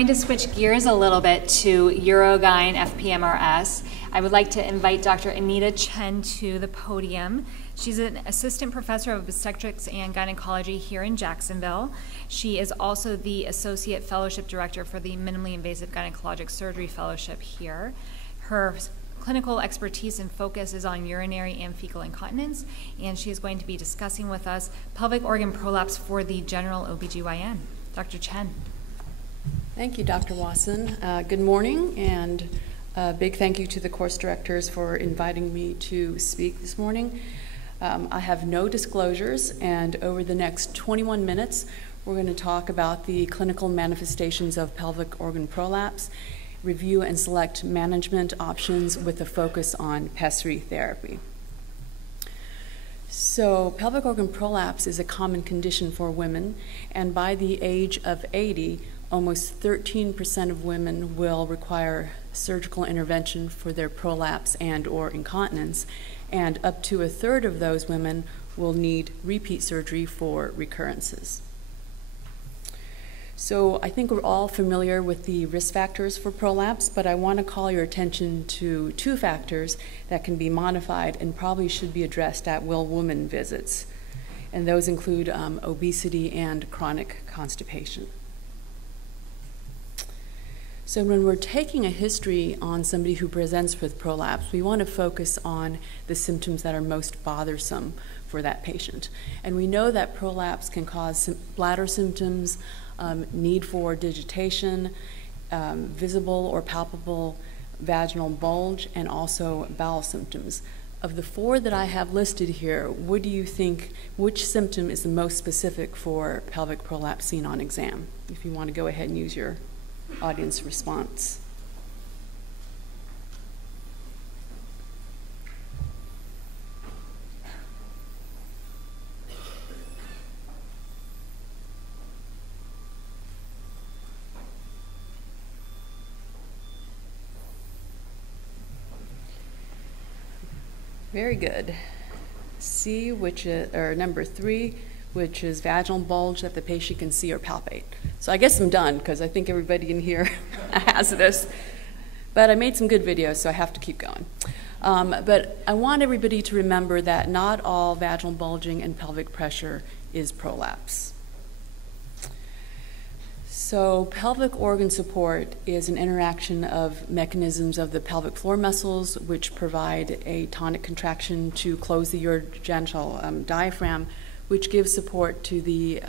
I'm going to switch gears a little bit to Urogyn FPMRS. I would like to invite Dr. Anita Chen to the podium. She's an assistant professor of obstetrics and gynecology here in Jacksonville. She is also the associate fellowship director for the minimally invasive gynecologic surgery fellowship here. Her clinical expertise and focus is on urinary and fecal incontinence, and she is going to be discussing with us pelvic organ prolapse for the general OBGYN. Dr. Chen. Thank you, Dr. Wasson. Good morning, and a big thank you to the course directors for inviting me to speak this morning. I have no disclosures, and over the next 21 minutes, we're going to talk about the clinical manifestations of pelvic organ prolapse, review and select management options with a focus on pessary therapy. So pelvic organ prolapse is a common condition for women, and by the age of 80, almost 13% of women will require surgical intervention for their prolapse and/or incontinence, and up to a third of those women will need repeat surgery for recurrences. So I think we're all familiar with the risk factors for prolapse, but I want to call your attention to two factors that can be modified and probably should be addressed at well-woman visits. And those include obesity and chronic constipation. So when we're taking a history on somebody who presents with prolapse, we want to focus on the symptoms that are most bothersome for that patient. And we know that prolapse can cause bladder symptoms, need for digitation, visible or palpable vaginal bulge, and also bowel symptoms. Of the four that I have listed here, what do you think, which symptom is the most specific for pelvic prolapse seen on exam? If you want to go ahead and use your audience response. Very good. C, which is, or number 3, which is vaginal bulge that the patient can see or palpate. So I guess I'm done because I think everybody in here has this. But I made some good videos, so I have to keep going. But I want everybody to remember that not all vaginal bulging and pelvic pressure is prolapse. So pelvic organ support is an interaction of mechanisms of the pelvic floor muscles, which provide a tonic contraction to close the urogenital diaphragm, which gives support to the